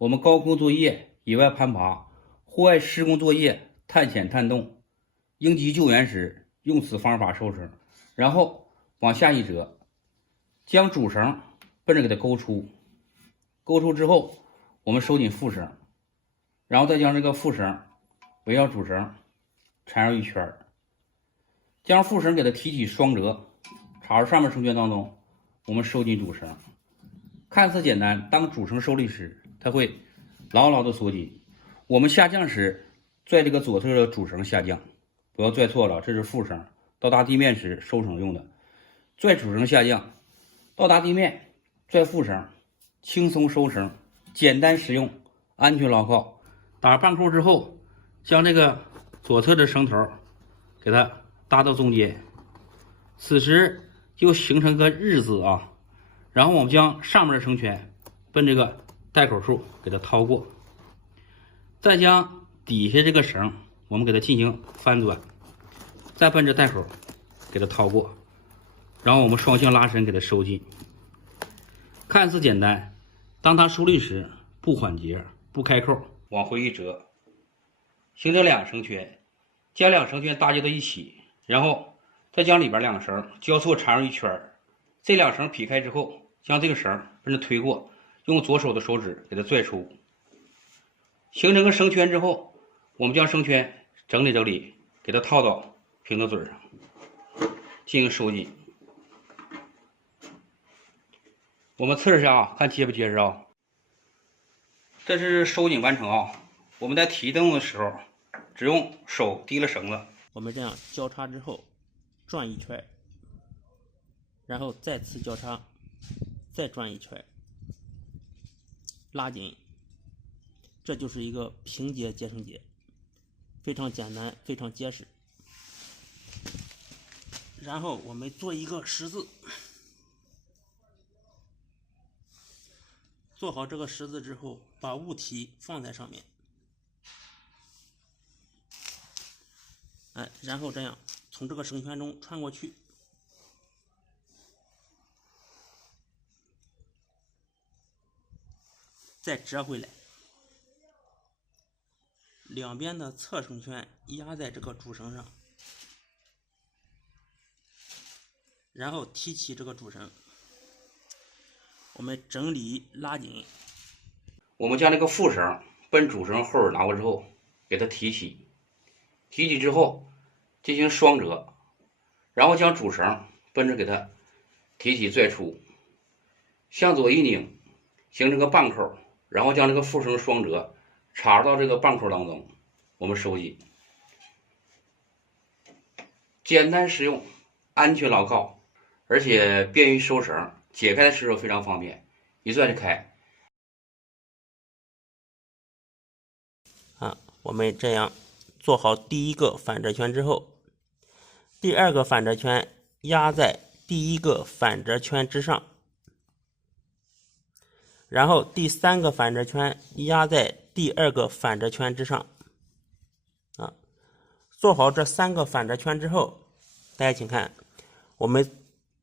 我们高空作业、野外攀爬、户外施工作业、探险探洞、应急救援时用此方法收绳，然后往下一折，将主绳奔着给它勾出，勾出之后，我们收紧副绳，然后再将这个副绳围绕主绳缠绕一圈，将副绳给它提起双折，插入上面绳圈当中，我们收紧主绳。看似简单，当主绳受力时，它会牢牢的锁紧。我们下降时，拽这个左侧的主绳下降，不要拽错了，这是副绳，到达地面时收绳用的。拽主绳下降，到达地面拽副绳，轻松收绳，简单实用，安全牢靠。打半扣之后，将这个左侧的绳头给它搭到中间，此时就形成个日字啊。然后我们将上面的绳圈奔这个带口处给它掏过，再将底下这个绳我们给它进行翻转，再奔着带口给它掏过，然后我们双向拉伸给它收紧。看似简单，当它出力时不缓节不开扣，往回一折，形成两个绳圈，将两个绳圈搭接到一起，然后再将里边两个绳交错缠入一圈，这两绳劈开之后，将这个绳跟着推过，用左手的手指给它拽出，形成个绳圈之后，我们将绳圈整理整理，给它套到平头嘴上进行收紧。我们测试一下啊，看结不结实啊。这是收紧完成啊。我们在提动的时候，只用手提了绳子，我们这样交叉之后转一圈，然后再次交叉，再转一圈，拉紧，这就是一个平结结绳结，非常简单，非常结实。然后我们做一个十字，做好这个十字之后，把物体放在上面，然后这样从这个绳圈中穿过去，再折回来，两边的侧绳圈压在这个主绳上，然后提起这个主绳，我们整理拉紧。我们将这个副绳奔主绳后耳拿过之后，给它提起，提起之后进行双折，然后将主绳奔着给它提起拽出，向左一拧，形成个半扣，然后将这个副绳双折插入到这个半扣当中，我们收紧。简单实用，安全牢靠，而且便于收绳，解开的时候非常方便，一拽就开。我们这样做好第一个反折圈之后，第二个反折圈压在第一个反折圈之上，然后第三个反折圈压在第二个反折圈之上。做好这三个反折圈之后，大家请看，我们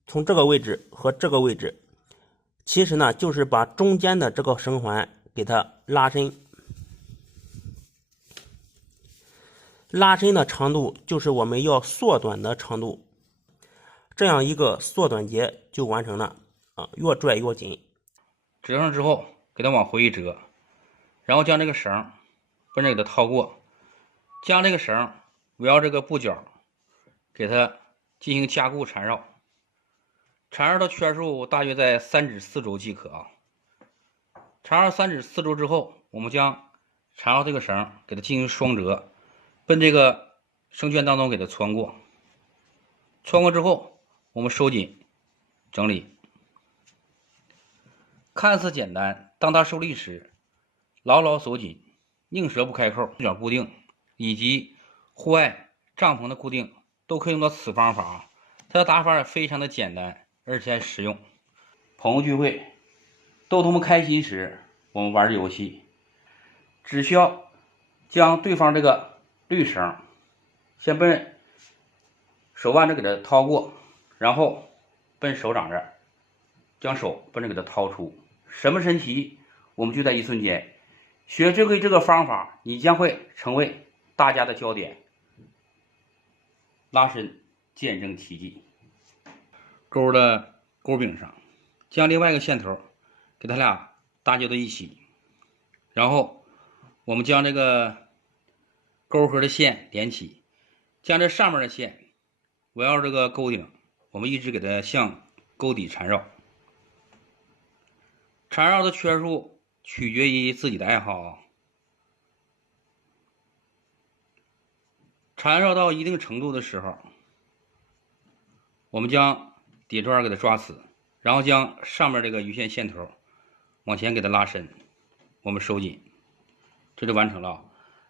从这个位置和这个位置，其实呢就是把中间的这个绳环给它拉伸。拉伸的长度就是我们要缩短的长度，这样一个缩短结就完成了越拽越紧。折上之后给它往回一折，然后将这个绳奔着给它掏过，将这个绳围绕这个布角给它进行加固缠绕，缠绕的圈数大约在3指4周即可啊。缠绕3指4周之后，我们将缠绕这个绳给它进行双折，奔这个绳圈当中给它穿过，穿过之后我们收紧整理。看似简单，当它受力时牢牢锁紧，拧折不开扣，角固定以及户外帐篷的固定都可以用到此方法。它的打法也非常的简单，而且还实用。朋友聚会逗他们开心时，我们玩游戏，只需要将对方这个绿绳先奔手腕这给它掏过，然后奔手掌这儿将手奔着给它掏出，什么神奇？我们就在一瞬间学会这个方法，你将会成为大家的焦点。拉伸见证奇迹。钩的钩柄上，将另外一个线头给它俩搭接到一起，然后我们将这个钩盒的线连起，将这上面的线围绕这个钩顶，我们一直给它向钩底缠绕。缠绕的圈数取决于自己的爱好啊。缠绕到一定程度的时候，我们将底座给它抓死，然后将上面这个鱼线线头往前给它拉伸，我们收紧，这就完成了。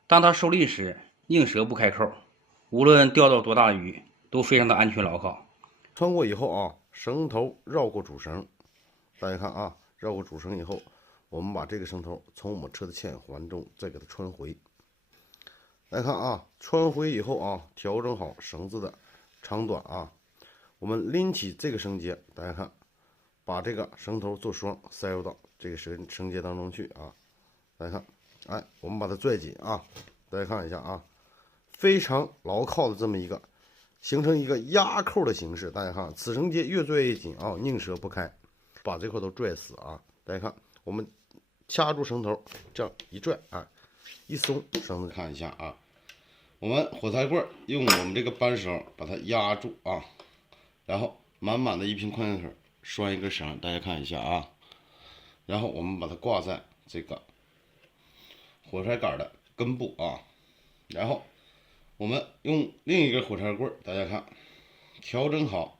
当它收力时，拧舌不开扣，无论钓到多大的鱼，都非常的安全牢靠。穿过以后啊，绳头绕过主绳，大家看啊，绕过主绳以后，我们把这个绳头从我们车的牵引环中再给它穿回。来看啊，穿回以后啊，调整好绳子的长短啊。我们拎起这个绳结，大家看，把这个绳头做双塞入到这个绳结当中去啊。大家看，哎，我们把它拽紧啊，大家看一下啊，非常牢靠的这么一个，形成一个压扣的形式。大家看，此绳结越拽越紧啊，拧舌不开，把这块都拽死啊。大家看，我们掐住绳头，这样一拽啊。一松绳子，看一下啊，我们火柴棍用我们这个扳手把它压住啊，然后满满的一瓶矿泉水拴一根绳，大家看一下啊，然后我们把它挂在这个火柴杆的根部啊，然后我们用另一根火柴棍，大家看，调整好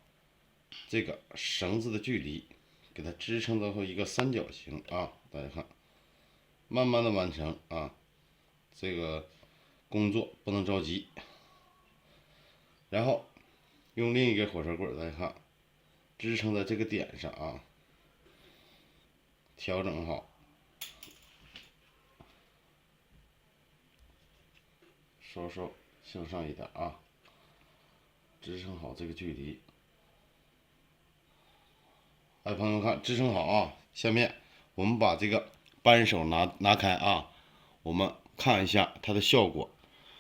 这个绳子的距离，给它支撑到一个三角形啊，大家看，慢慢的完成啊。这个工作不能着急，然后用另一根火柴棍，大家看，支撑在这个点上啊，调整好，稍稍向上一点啊，支撑好这个距离。哎，朋友们看，支撑好啊。下面我们把这个扳手拿开啊，我们看一下它的效果，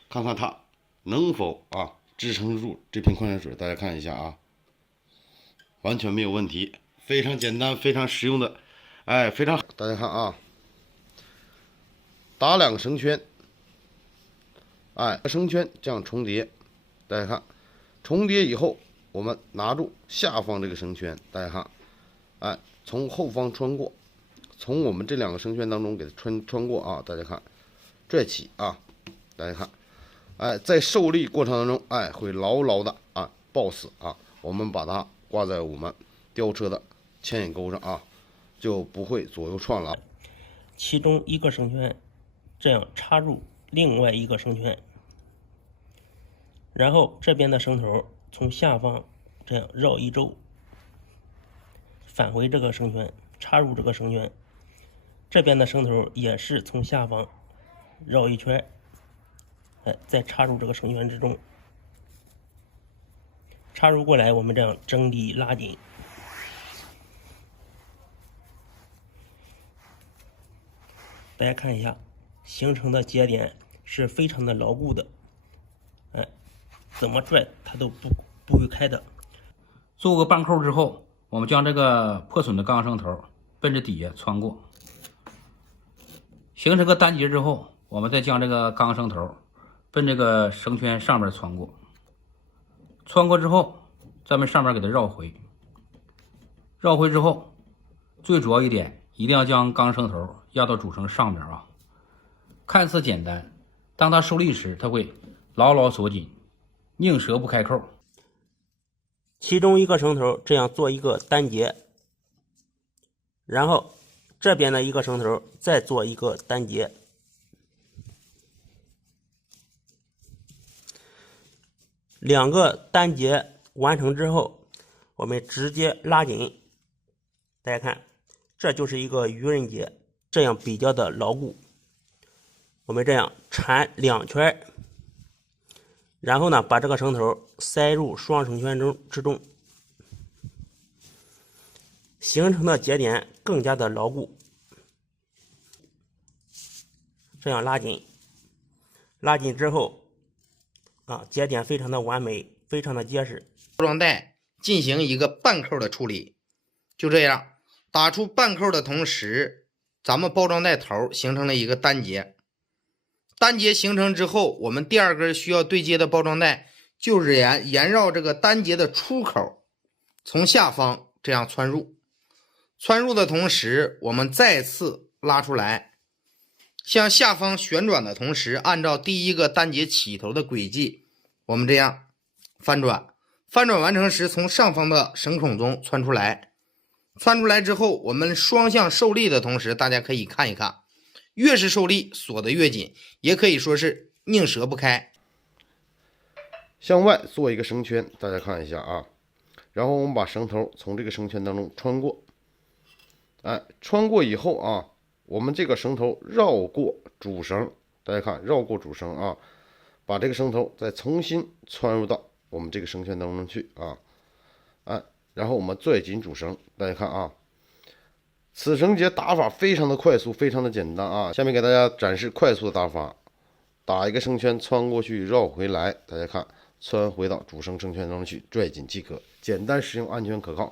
看看它能否啊支撑住这瓶矿泉水。大家看一下啊，完全没有问题，非常简单，非常实用的，哎，非常。大家看啊，打两个绳圈，哎，绳圈这样重叠，大家看，重叠以后，我们拿住下方这个绳圈，大家看，哎，从后方穿过，从我们这两个绳圈当中给它穿过啊，大家看。拽起啊，大家看，哎，在受力过程当中，哎，会牢牢的啊抱死啊。我们把它挂在我们吊车的牵引钩上啊，就不会左右窜了。其中一个绳圈这样插入另外一个绳圈，然后这边的绳头从下方这样绕一周，返回这个绳圈，插入这个绳圈，这边的绳头也是从下方绕一圈，哎，再插入这个绳圈之中，插入过来，我们这样整体拉紧，大家看一下，形成的节点是非常的牢固的，哎，怎么拽它都不会开的。做个半扣之后，我们将这个破损的钢绳头奔着底下穿过，形成个单节之后，我们再将这个钢绳头奔这个绳圈上面穿过，穿过之后，咱们上面给它绕回，绕回之后，最主要一点，一定要将钢绳头压到主绳上面啊。看似简单，当它受力时，它会牢牢锁紧，拧舌不开扣。其中一个绳头这样做一个单节，然后这边的一个绳头再做一个单节，两个单节完成之后，我们直接拉紧，大家看，这就是一个鱼刃结，这样比较的牢固。我们这样缠2圈，然后呢，把这个绳头塞入双绳圈之中，形成的节点更加的牢固。这样拉紧，拉紧之后节点非常的完美，非常的结实。包装袋进行一个半扣的处理，就这样打出半扣的同时，咱们包装袋头形成了一个单节。单节形成之后，我们第二根需要对接的包装袋就是沿绕这个单节的出口，从下方这样穿入。穿入的同时，我们再次拉出来，向下方旋转的同时，按照第一个单节起头的轨迹，我们这样翻转。翻转完成时，从上方的绳孔中穿出来。穿出来之后，我们双向受力的同时，大家可以看一看，越是受力锁得越紧，也可以说是拧折不开。向外做一个绳圈，大家看一下啊。然后我们把绳头从这个绳圈当中穿过，穿过以后啊，我们这个绳头绕过主绳，大家看绕过主绳啊，把这个绳头再重新穿入到我们这个绳圈当中去啊，然后我们拽紧主绳，大家看啊，此绳结打法非常的快速，非常的简单啊。下面给大家展示快速的打法，打一个绳圈穿过去绕回来，大家看穿回到主绳绳圈当中去，拽紧即可，简单实用，安全可靠。